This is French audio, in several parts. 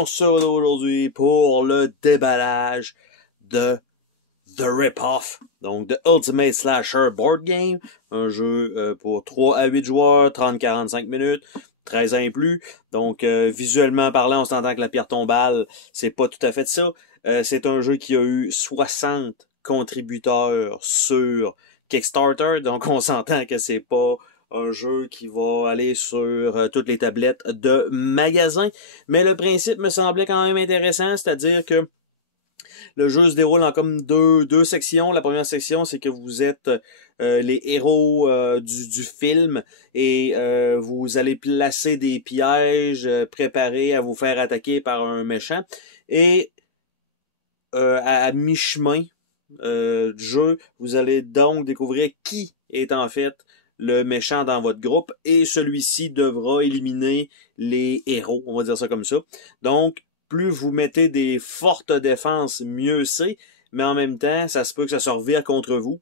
on se retrouve aujourd'hui pour le déballage de The Rip-Off, donc The Ultimate Slasher Board Game, un jeu pour 3 à 8 joueurs, 30-45 minutes, 13 ans et plus. Donc visuellement parlant, on s'entend que la pierre tombale, c'est pas tout à fait ça. C'est un jeu qui a eu 60 contributeurs sur Kickstarter, donc on s'entend que c'est pas un jeu qui va aller sur toutes les tablettes de magasins. Mais le principe me semblait quand même intéressant, c'est-à-dire que le jeu se déroule en comme deux sections. La première section, c'est que vous êtes les héros du film et vous allez placer des pièges préparés à vous faire attaquer par un méchant. Et à mi-chemin du jeu, vous allez donc découvrir qui est en fait le méchant dans votre groupe et celui-ci devra éliminer les héros, on va dire ça comme ça. Donc, plus vous mettez des fortes défenses, mieux c'est, mais en même temps, ça se peut que ça se revire contre vous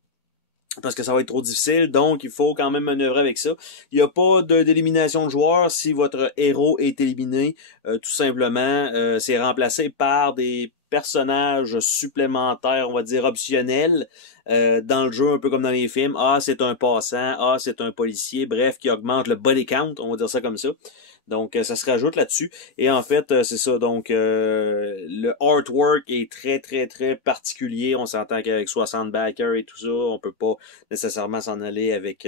parce que ça va être trop difficile, donc il faut quand même manœuvrer avec ça. Il n'y a pas d'élimination de joueurs si votre héros est éliminé. Tout simplement, c'est remplacé par des personnages supplémentaires, on va dire optionnels, dans le jeu, un peu comme dans les films. Ah, c'est un passant, ah, c'est un policier, bref, qui augmente le body count, on va dire ça comme ça. Donc, ça se rajoute là-dessus. Et en fait, c'est ça. Donc, le artwork est très, très, très particulier. On s'entend qu'avec 60 backers et tout ça, on peut pas nécessairement s'en aller avec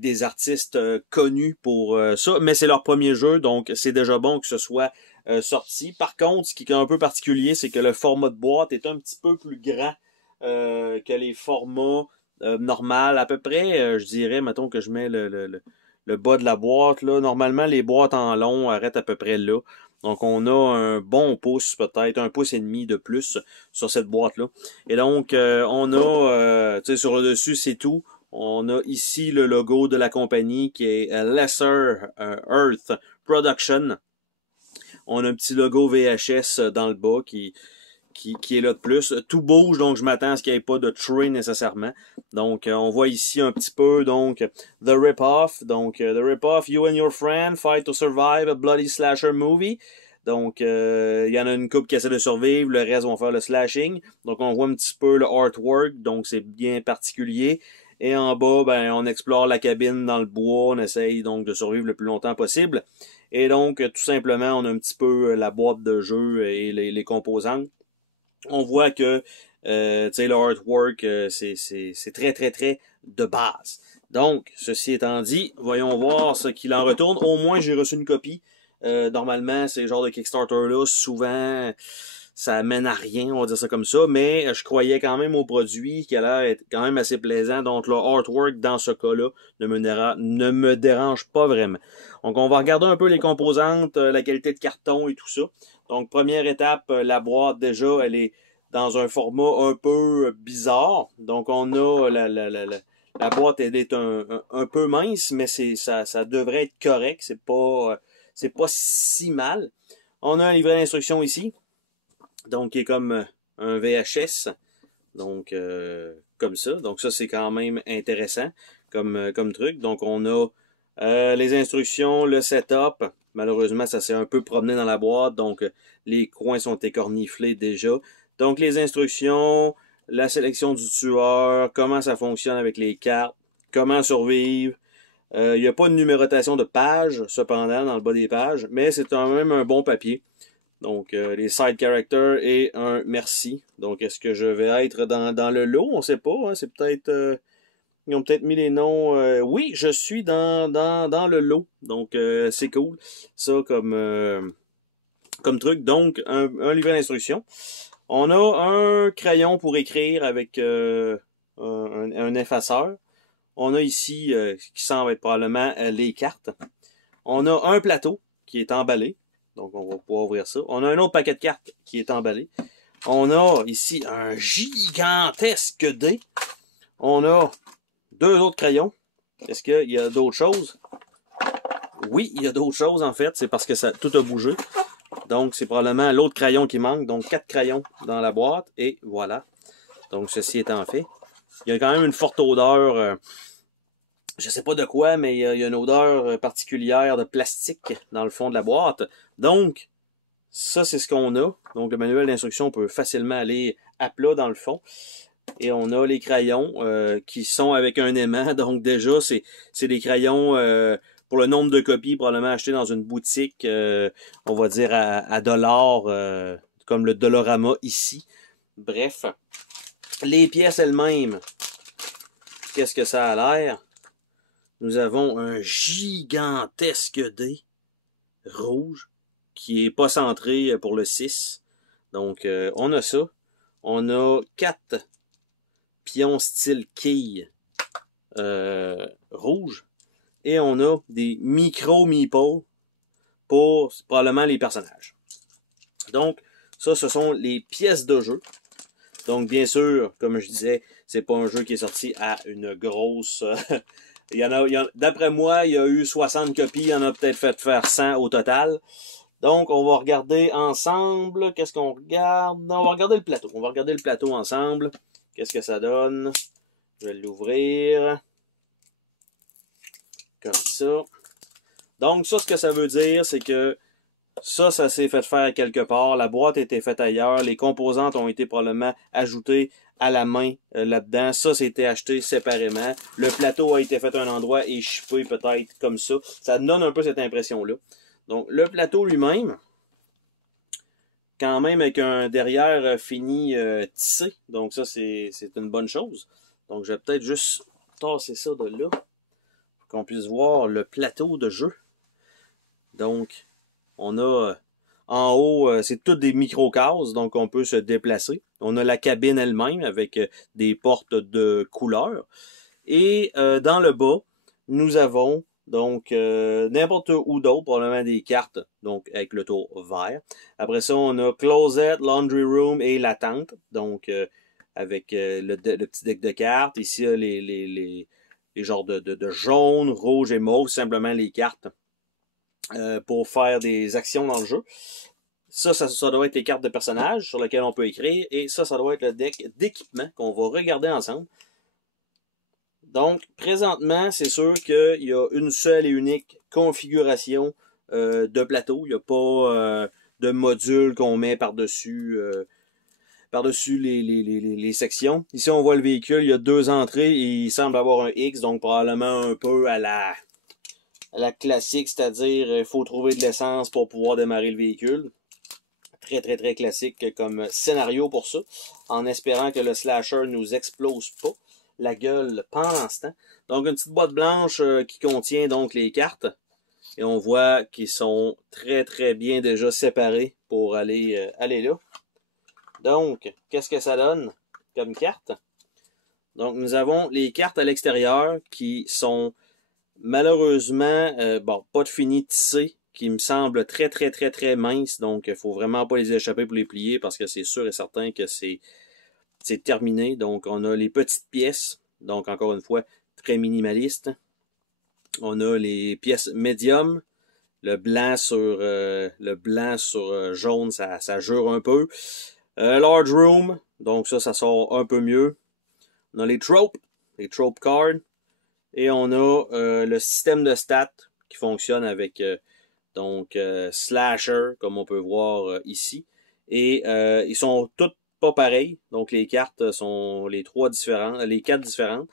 des artistes connus pour ça. Mais c'est leur premier jeu, donc c'est déjà bon que ce soit sorti. Par contre, ce qui est un peu particulier, c'est que le format de boîte est un petit peu plus grand que les formats normaux. À peu près, je dirais, mettons que je mets le bas de la boîte, là. Normalement, les boîtes en long arrêtent à peu près là. Donc, on a un bon pouce, peut-être, 1,5 pouces de plus sur cette boîte-là. Et donc, on a, tu sais, sur le dessus, c'est tout. On a ici le logo de la compagnie qui est Lesser Earth Production. On a un petit logo VHS dans le bas qui est là de plus. Tout bouge, donc je m'attends à ce qu'il n'y ait pas de tray nécessairement. Donc, on voit ici un petit peu, donc, The Rip-Off. Donc, The Rip-Off, You and Your Friend Fight to Survive a Bloody Slasher Movie. Donc, il y en a une couple qui essaie de survivre, le reste vont faire le slashing. Donc, on voit un petit peu le artwork, donc c'est bien particulier. Et en bas, ben, on explore la cabine dans le bois, on essaye donc de survivre le plus longtemps possible. Et donc, tout simplement, on a un petit peu la boîte de jeu et les composantes. On voit que tu sais, le artwork, c'est très, très, très de base. Donc, ceci étant dit, voyons voir ce qu'il en retourne. Au moins, j'ai reçu une copie. Normalement, ces genres de Kickstarter-là, souvent, ça amène à rien, on va dire ça comme ça, mais je croyais quand même au produit qui a l'air être quand même assez plaisant. Donc, le artwork, dans ce cas-là, ne me dérange pas vraiment. Donc, on va regarder un peu les composantes, la qualité de carton et tout ça. Donc, première étape, la boîte, déjà, elle est dans un format un peu bizarre. Donc, on a la boîte, elle est un peu mince, mais ça devrait être correct. C'est pas si mal. On a un livret d'instructions ici. Donc, qui est comme un VHS. Donc, comme ça. Donc, ça, c'est quand même intéressant comme truc. Donc, on a les instructions, le setup. Malheureusement, ça s'est un peu promené dans la boîte. Donc, les coins sont écorniflés déjà. Donc, les instructions, la sélection du tueur, comment ça fonctionne avec les cartes, comment survivre. Il n'y a pas de numérotation de pages, cependant, dans le bas des pages, mais c'est quand même un bon papier. Donc, les side characters et un merci. Donc, est-ce que je vais être dans le lot? On ne sait pas. Hein? C'est peut-être... ils ont peut-être mis les noms... oui, je suis dans le lot. Donc, c'est cool. Ça, comme truc. Donc, un livret d'instructions. On a un crayon pour écrire avec un effaceur. On a ici, qui semble être probablement les cartes. On a un plateau qui est emballé. Donc, on va pouvoir ouvrir ça. On a un autre paquet de cartes qui est emballé. On a ici un gigantesque dé. On a deux autres crayons. Est-ce qu'il y a d'autres choses? Oui, il y a d'autres choses en fait. C'est parce que tout a bougé. Donc, c'est probablement l'autre crayon qui manque. Donc, 4 crayons dans la boîte. Et voilà. Donc, ceci étant fait. Il y a quand même une forte odeur Je sais pas de quoi, mais il y a une odeur particulière de plastique dans le fond de la boîte. Donc, ça, c'est ce qu'on a. Donc, le manuel d'instruction peut facilement aller à plat dans le fond. Et on a les crayons qui sont avec un aimant. Donc, déjà, c'est des crayons pour le nombre de copies probablement achetés dans une boutique, on va dire à dollars, comme le Dollarama ici. Bref, les pièces elles-mêmes, qu'est-ce que ça a l'air? Nous avons un gigantesque dé rouge qui est pas centré pour le 6. Donc, on a ça. On a 4 pions style quille rouge. Et on a des micro-meeples pour probablement les personnages. Donc, ça, ce sont les pièces de jeu. Donc, bien sûr, comme je disais, c'est pas un jeu qui est sorti à une grosse... d'après moi, il y a eu 60 copies, il y en a peut-être fait faire 100 au total. Donc, on va regarder ensemble. Qu'est-ce qu'on regarde? On va regarder le plateau. On va regarder le plateau ensemble. Qu'est-ce que ça donne? Je vais l'ouvrir. Comme ça. Donc, ça, ce que ça veut dire, c'est que ça s'est fait faire quelque part. La boîte a été faite ailleurs. Les composantes ont été probablement ajoutées à la main là-dedans. Ça, c'était acheté séparément. Le plateau a été fait à un endroit et shippé peut-être comme ça. Ça donne un peu cette impression-là. Donc, le plateau lui-même, quand même avec un derrière fini tissé. Donc, ça, c'est une bonne chose. Donc, je vais peut-être juste tasser ça de là pour qu'on puisse voir le plateau de jeu. Donc, on a en haut, c'est toutes des micro-cases, donc on peut se déplacer. On a la cabine elle-même avec des portes de couleur. Et dans le bas, nous avons donc n'importe où d'autre, probablement des cartes, donc avec le tour vert. Après ça, on a closet, laundry room et la tente, donc avec le petit deck de cartes. Ici, les genres de jaune, rouge et mauve, simplement les cartes pour faire des actions dans le jeu. Ça doit être les cartes de personnages sur lesquelles on peut écrire. Et ça doit être le deck d'équipement qu'on va regarder ensemble. Donc, présentement, c'est sûr qu'il y a une seule et unique configuration de plateau. Il n'y a pas de module qu'on met par-dessus les sections. Ici, on voit le véhicule. Il y a 2 entrées et il semble avoir un X, donc probablement un peu à la classique, c'est-à-dire il faut trouver de l'essence pour pouvoir démarrer le véhicule. Très, très, très classique comme scénario pour ça, en espérant que le slasher nous explose pas la gueule pendant ce temps. Donc, une petite boîte blanche qui contient donc les cartes. Et on voit qu'ils sont très, très bien déjà séparés pour aller là. Donc, qu'est-ce que ça donne comme carte? Donc, nous avons les cartes à l'extérieur qui sont malheureusement, pas de fini tissé, qui me semble très, très, très, très mince. Donc, il faut vraiment pas les échapper pour les plier parce que c'est sûr et certain que c'est terminé. Donc, on a les petites pièces. Donc, encore une fois, très minimaliste. On a les pièces médium. Le blanc sur jaune, ça jure un peu. Large room. Donc, ça sort un peu mieux. On a les trope cards. Et on a le système de stats qui fonctionne avec slasher, comme on peut voir ici. Et ils sont toutes pas pareils. Donc les cartes sont les 4 différentes.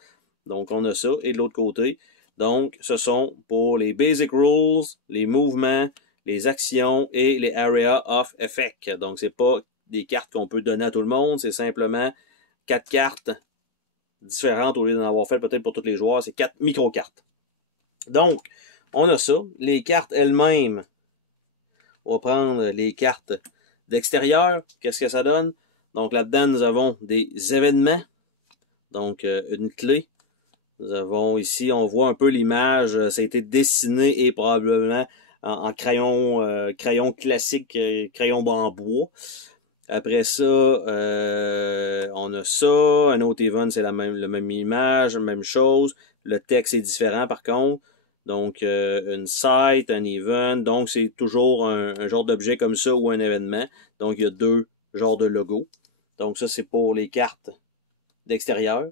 Donc on a ça. Et de l'autre côté, donc ce sont pour les basic rules, les mouvements, les actions et les area of effect. Donc c'est pas des cartes qu'on peut donner à tout le monde, c'est simplement 4 cartes différentes au lieu d'en avoir fait peut-être pour tous les joueurs. C'est 4 micro-cartes. Donc, on a ça. Les cartes elles-mêmes, on va prendre les cartes d'extérieur. Qu'est-ce que ça donne? Donc là-dedans, nous avons des événements. Donc, une clé. Nous avons ici, on voit un peu l'image. Ça a été dessiné et probablement en crayon classique, crayon en bois. Après ça, on a ça. Un autre event, c'est la même image, même chose. Le texte est différent par contre. Donc, une site, un event. Donc, c'est toujours un genre d'objet comme ça ou un événement. Donc, il y a 2 genres de logos. Donc, ça, c'est pour les cartes d'extérieur.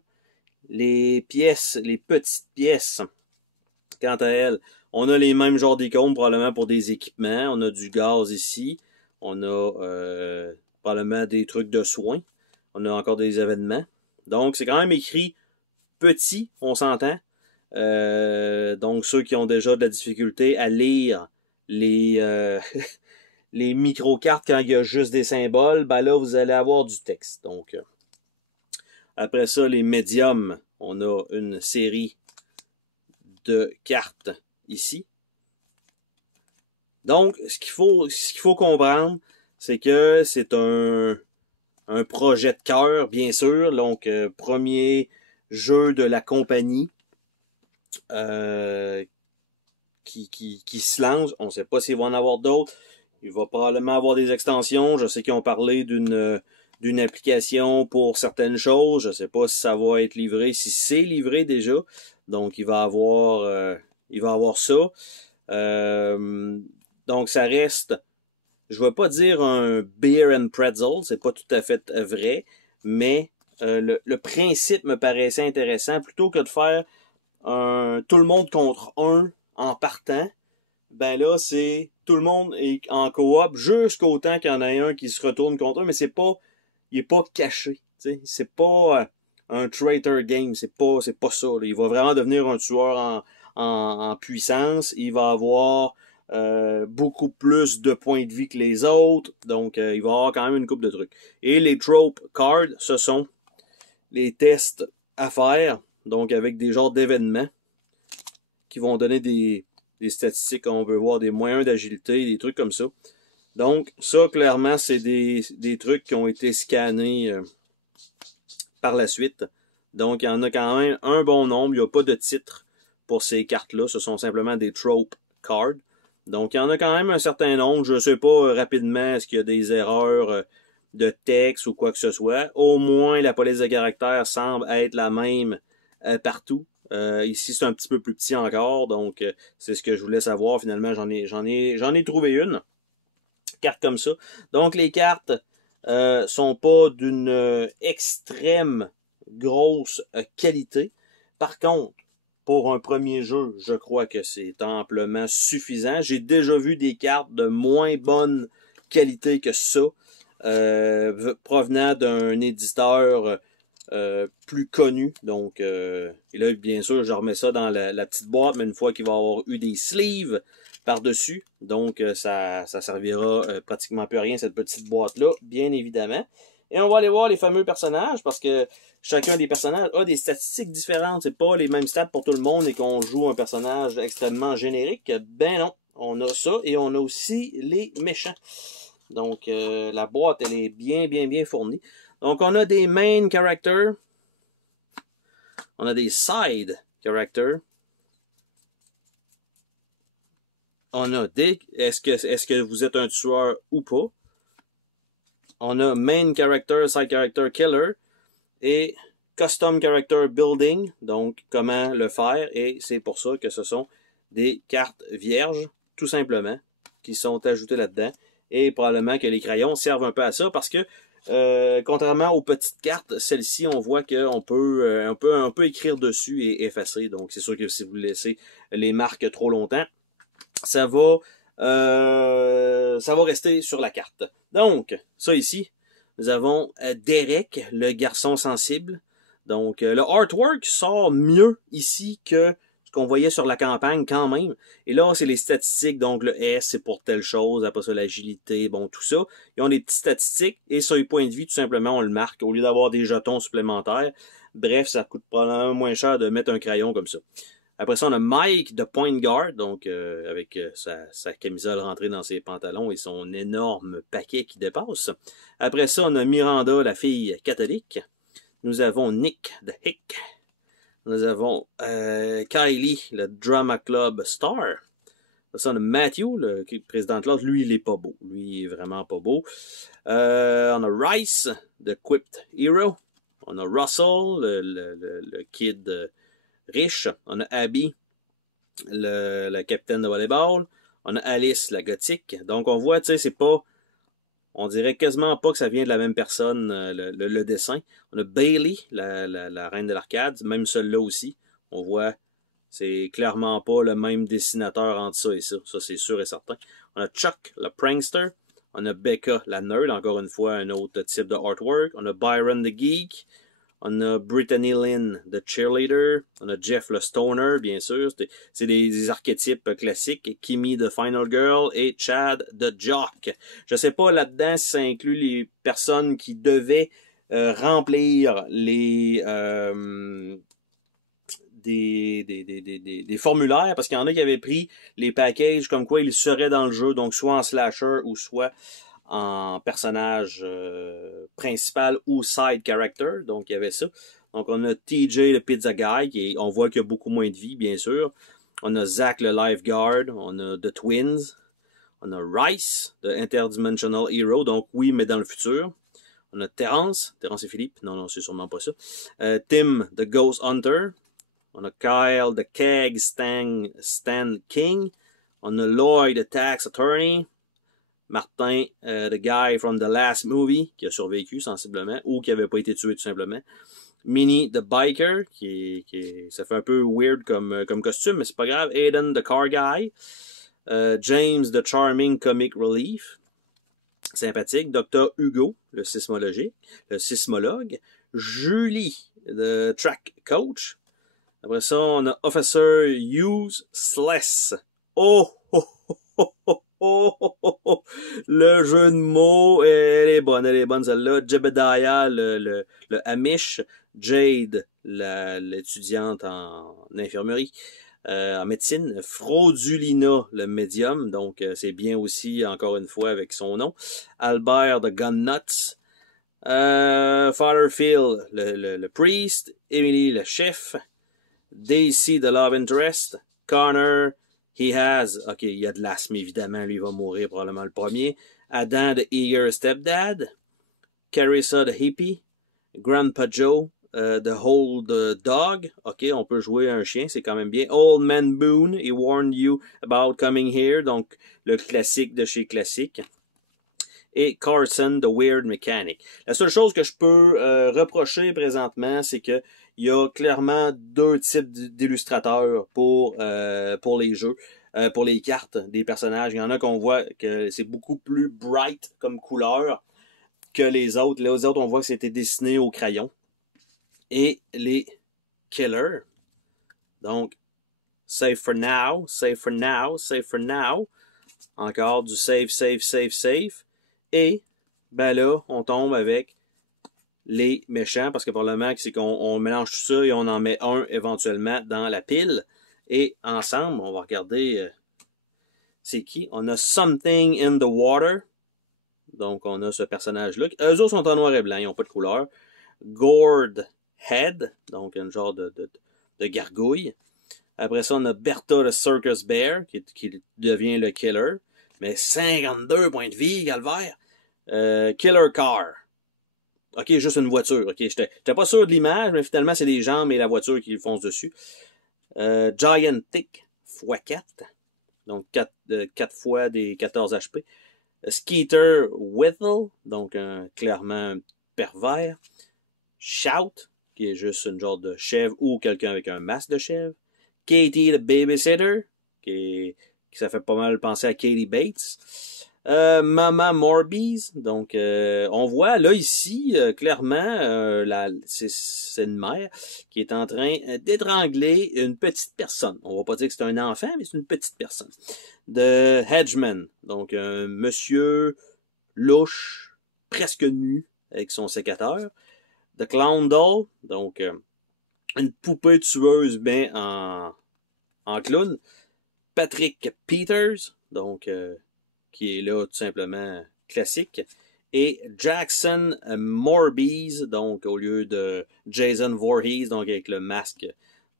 Les pièces, les petites pièces. quant à elle, on a les mêmes genres d'icônes probablement pour des équipements. On a du gaz ici. On a probablement des trucs de soins. On a encore des événements. Donc, c'est quand même écrit petit, on s'entend. Donc, ceux qui ont déjà de la difficulté à lire les, les micro-cartes quand il y a juste des symboles, ben là, vous allez avoir du texte. Donc, après ça, les médiums, on a une série de cartes ici. Donc, ce qu'il faut comprendre, c'est que c'est un projet de cœur, bien sûr. Donc, premier jeu de la compagnie qui se lance. On ne sait pas s'il va en avoir d'autres. Il va probablement avoir des extensions. Je sais qu'ils ont parlé d'une application pour certaines choses. Je ne sais pas si ça va être livré, si c'est livré déjà. Donc, il va avoir ça. Donc, ça reste, je ne vais pas dire un beer and pretzel, c'est pas tout à fait vrai, mais le principe me paraissait intéressant. Plutôt que de faire tout le monde contre un en partant, ben là, c'est tout le monde est en coop jusqu'au temps qu'il y en a un qui se retourne contre eux, mais il est pas caché. C'est pas un traitor game, c'est pas ça. Là. Il va vraiment devenir un tueur en puissance. Il va avoir beaucoup plus de points de vie que les autres. Donc, il va avoir quand même une couple de trucs. Et les trope cards, ce sont les tests à faire. Donc, avec des genres d'événements qui vont donner des statistiques, on veut voir des moyens d'agilité, des trucs comme ça. Donc, ça, clairement, c'est des trucs qui ont été scannés par la suite. Donc, il y en a quand même un bon nombre. Il n'y a pas de titre pour ces cartes-là. Ce sont simplement des trope cards. Donc, il y en a quand même un certain nombre. Je ne sais pas rapidement est-ce qu'il y a des erreurs de texte ou quoi que ce soit. Au moins, la police de caractère semble être la même partout. Ici, c'est un petit peu plus petit encore, donc c'est ce que je voulais savoir. Finalement, j'en ai trouvé une carte comme ça. Donc, les cartes sont pas d'une extrême grosse qualité. Par contre, pour un premier jeu, je crois que c'est amplement suffisant. J'ai déjà vu des cartes de moins bonne qualité que ça, provenant d'un éditeur plus connu. Donc, et là, bien sûr, je remets ça dans la petite boîte, mais une fois qu'il va y avoir eu des sleeves par-dessus, donc ça servira pratiquement plus à rien, cette petite boîte-là, bien évidemment. Et on va aller voir les fameux personnages, parce que chacun des personnages a des statistiques différentes. C'est pas les mêmes stats pour tout le monde et qu'on joue un personnage extrêmement générique. Ben non, on a ça et on a aussi les méchants. Donc, la boîte, elle est bien fournie. Donc, on a des main characters. On a des side characters. On a des... Est-ce que vous êtes un tueur ou pas? On a main character, side character, killer. Et custom character building. Donc, comment le faire. Et c'est pour ça que ce sont des cartes vierges, tout simplement, qui sont ajoutées là-dedans. Et probablement que les crayons servent un peu à ça parce que contrairement aux petites cartes, celle-ci, on voit qu'on peut, on peut écrire dessus et effacer. Donc, c'est sûr que si vous laissez les marques trop longtemps, ça va rester sur la carte. Donc, ça ici, nous avons Derek, le garçon sensible. Donc, le artwork sort mieux ici que ce qu'on voyait sur la campagne quand même. Et là, c'est les statistiques. Donc, le S, c'est pour telle chose. Après ça, l'agilité, bon, tout ça. Ils ont des petites statistiques. Et sur les points de vie, tout simplement, on le marque au lieu d'avoir des jetons supplémentaires. Bref, ça coûte probablement moins cher de mettre un crayon comme ça. Après ça, on a Mike de Point Guard, donc avec sa camisole rentrée dans ses pantalons et son énorme paquet qui dépasse. Après ça, on a Miranda, la fille catholique. Nous avons Nick de Hick. Nous avons Kylie, le Drama Club Star. Après ça, on a Matthew, le président de classe. Lui, il est pas beau. Lui, il est vraiment pas beau. On a Rice, de Quipped Hero. On a Russell, le kid riche. On a Abby, le capitaine de volleyball. On a Alice, la gothique. Donc, on voit, tu sais, c'est pas... On dirait quasiment pas que ça vient de la même personne, le dessin. On a Bailey, la reine de l'arcade, même celle-là aussi. On voit C'est clairement pas le même dessinateur entre ça et ça. Ça, c'est sûr et certain. On a Chuck, le prankster. On a Becca, la nerd. Encore une fois, un autre type de artwork. On a Byron, the geek. On a Brittany Lynn, the cheerleader. On a Jeff, le stoner, bien sûr. C'est des archétypes classiques. Kimmy, the final girl. Et Chad, the jock. Je sais pas là-dedans si ça inclut les personnes qui devaient remplir les... des formulaires, parce qu'il y en a qui avaient pris les packages comme quoi ils seraient dans le jeu, donc soit en slasher ou soit en personnage principal ou side character, donc il y avait ça. Donc on a TJ le pizza guy, on voit qu'il y a beaucoup moins de vie, bien sûr. On a Zach le lifeguard, on a The Twins, on a Rice, the Interdimensional Hero, donc oui, mais dans le futur. On a Terrence et Philippe, non, c'est sûrement pas ça. Tim, the Ghost Hunter. On a Kyle, the Keg Stan King. On a Lloyd, the Tax Attorney. Martin, the guy from the last movie, qui a survécu sensiblement, ou qui avait pas été tué tout simplement. Minnie, the biker, ça fait un peu weird comme costume, mais c'est pas grave. Aiden, the car guy. James, the charming comic relief. Sympathique. Dr. Hugo, le sismologue. Julie, the track coach. Après ça, on a Officer Useless. Oh, oh, oh, oh, oh, oh, oh. Le jeu de mots, elle est bonne celle-là. Jebediah, le Amish. Jade, l'étudiante en infirmerie, en médecine. Fraudulina, le médium, donc c'est bien aussi, encore une fois, avec son nom. Albert, the Gun Nuts. Father Phil, le priest. Emily, le chef. Daisy, the love interest. Connor, he has... OK, il y a de l'asthme, évidemment. Lui, il va mourir probablement le premier. Adam, the eager stepdad. Carissa, the hippie. Grandpa Joe, the old dog. OK, on peut jouer un chien, c'est quand même bien. Old Man Boone, he warned you about coming here. Donc, le classique de chez classique. Et Carson, the weird mechanic. La seule chose que je peux reprocher présentement, c'est que il y a clairement deux types d'illustrateurs pour les jeux, pour les cartes des personnages. Il y en a qu'on voit que c'est beaucoup plus bright comme couleur que les autres. Les autres, on voit que c'était dessiné au crayon. Et les killers. Donc, save for now, save for now, save for now. Encore du save. Et, ben là, on tombe avec les méchants, parce que probablement c'est qu'on mélange tout ça et on en met un éventuellement dans la pile. Et ensemble, on va regarder c'est qui. On a Something in the Water. Donc, on a ce personnage-là. Eux autres sont en noir et blanc, ils n'ont pas de couleur. Gourd Head, donc un genre de gargouille. Après ça, on a Bertha the Circus Bear, qui devient le killer. Mais 52 points de vie, calvaire. Killer Car. OK, juste une voiture. OK, j'étais pas sûr de l'image, mais finalement, c'est les jambes et la voiture qui foncent dessus. Gigantic x4. Donc, 4 fois des 14 HP. Skeeter Whittle, donc clairement un pervers. Shout, qui est juste une genre de chèvre ou quelqu'un avec un masque de chèvre. Katie the Babysitter, qui ça fait pas mal penser à Katie Bates. Mama Morbies, donc on voit là ici clairement c'est une mère qui est en train d'étrangler une petite personne. On va pas dire que c'est un enfant, mais c'est une petite personne. De Hedgeman, donc un monsieur louche, presque nu, avec son sécateur. The Clown Doll, donc une poupée tueuse bien en clown. Patrick Peters, donc qui est là tout simplement classique. Et Jackson Morbies, donc au lieu de Jason Voorhees, donc avec le masque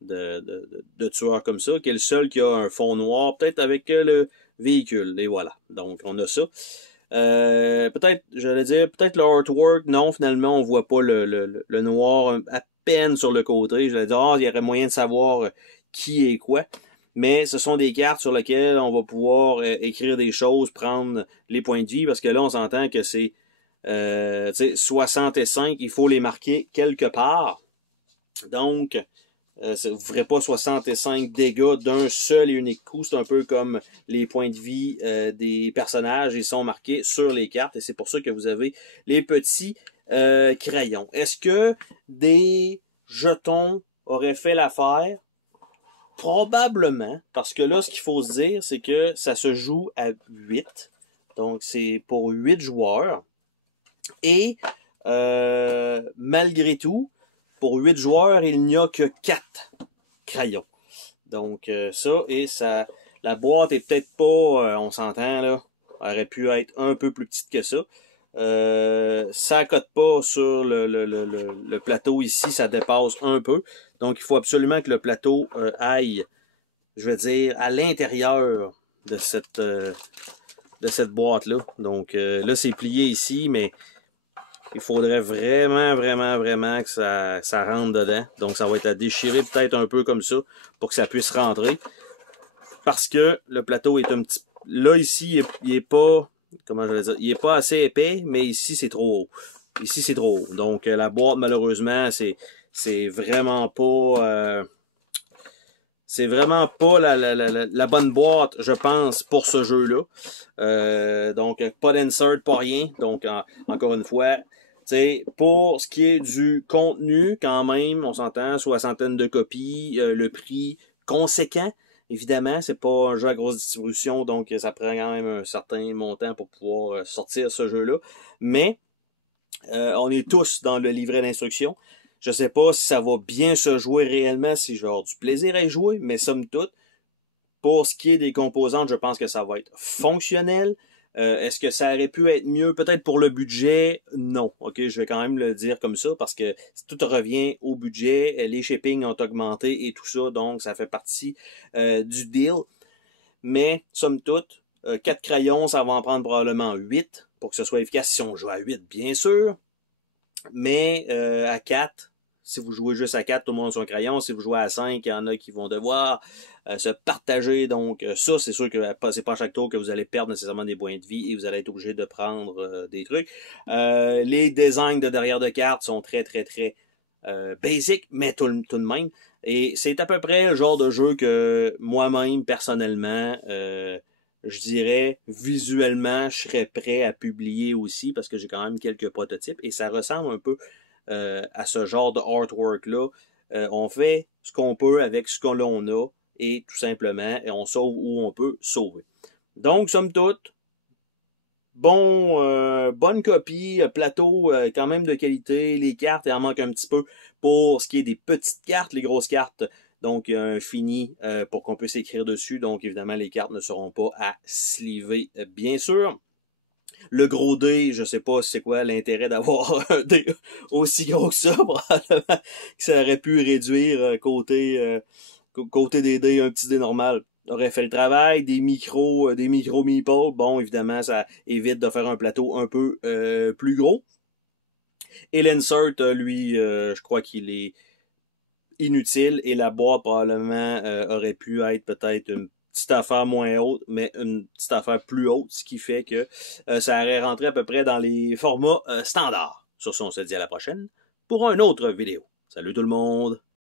de tueur comme ça, qui est le seul qui a un fond noir, peut-être avec le véhicule. Et voilà. Donc on a ça. Peut-être, j'allais dire, peut-être le artwork, non, finalement, on voit pas le noir à peine sur le côté. J'allais dire, il y aurait moyen de savoir qui est quoi. Mais ce sont des cartes sur lesquelles on va pouvoir écrire des choses, prendre les points de vie, parce que là, on s'entend que c'est 65, il faut les marquer quelque part. Donc, Ça vous ferez pas 65 dégâts d'un seul et unique coup. C'est un peu comme les points de vie des personnages. Ils sont marqués sur les cartes et c'est pour ça que vous avez les petits crayons. Est-ce que des jetons auraient fait l'affaire? Probablement, parce que là, ce qu'il faut se dire, c'est que ça se joue à 8. Donc, c'est pour 8 joueurs. Et malgré tout, pour 8 joueurs, il n'y a que 4 crayons. Donc, ça, et ça, la boîte est peut-être pas, on s'entend là, elle aurait pu être un peu plus petite que ça. Ça cote pas sur le plateau ici, ça dépasse un peu. Donc, il faut absolument que le plateau aille, je veux dire, à l'intérieur de cette boîte-là. Donc, là, c'est plié ici, mais il faudrait vraiment que ça rentre dedans. Donc, ça va être à déchirer peut-être un peu comme ça pour que ça puisse rentrer. Parce que le plateau est un petit... Là, ici, il est pas... Comment je vais dire? Il est pas assez épais, mais ici, c'est trop haut. Ici, c'est trop haut. Donc, la boîte, malheureusement, c'est vraiment pas... c'est vraiment pas la bonne boîte, je pense, pour ce jeu-là. Donc, pas d'insert, pas rien. Donc, encore une fois, pour ce qui est du contenu, quand même, on s'entend, soixantaine de copies, le prix conséquent. Évidemment, c'est pas un jeu à grosse distribution, donc ça prend quand même un certain montant pour pouvoir sortir ce jeu-là. Mais, on est tous dans le livret d'instruction. Je sais pas si ça va bien se jouer réellement, si je vais avoir du plaisir à y jouer, mais somme toute, pour ce qui est des composantes, je pense que ça va être fonctionnel. Est-ce que ça aurait pu être mieux? Peut-être pour le budget, non. Ok, je vais quand même le dire comme ça parce que tout revient au budget. Les shipping ont augmenté et tout ça, donc ça fait partie du deal. Mais, somme toute, 4 crayons, ça va en prendre probablement 8 pour que ce soit efficace si on joue à 8, bien sûr. Mais à 4, si vous jouez juste à 4, tout le monde a son crayon. Si vous jouez à 5, il y en a qui vont devoir se partager. Donc ça, c'est sûr que c'est pas à chaque tour que vous allez perdre nécessairement des points de vie et vous allez être obligé de prendre des trucs. Les designs de derrière de cartes sont très basic, mais tout de même. Et c'est à peu près le genre de jeu que moi-même, personnellement, je dirais, visuellement, je serais prêt à publier aussi parce que j'ai quand même quelques prototypes et ça ressemble un peu à ce genre de artwork-là. On fait ce qu'on peut avec ce qu'on a et tout simplement, et on sauve où on peut sauver. Donc, somme toute, bonne copie, plateau quand même de qualité, les cartes, il en manque un petit peu pour ce qui est des petites cartes, les grosses cartes. Donc, il y a un fini pour qu'on puisse écrire dessus. Donc, évidemment, les cartes ne seront pas à sliver, bien sûr. Le gros dé, je sais pas c'est quoi l'intérêt d'avoir un dé aussi gros que ça. Probablement que ça aurait pu réduire côté des dés, un petit dé normal aurait fait le travail, des micro meeples. Bon, évidemment, ça évite de faire un plateau un peu plus gros. Et l'insert, lui, je crois qu'il est inutile et la boîte probablement aurait pu être peut-être une petite affaire moins haute, mais une petite affaire plus haute, ce qui fait que ça aurait rentré à peu près dans les formats standards. Sur ce, on se dit à la prochaine pour une autre vidéo. Salut tout le monde!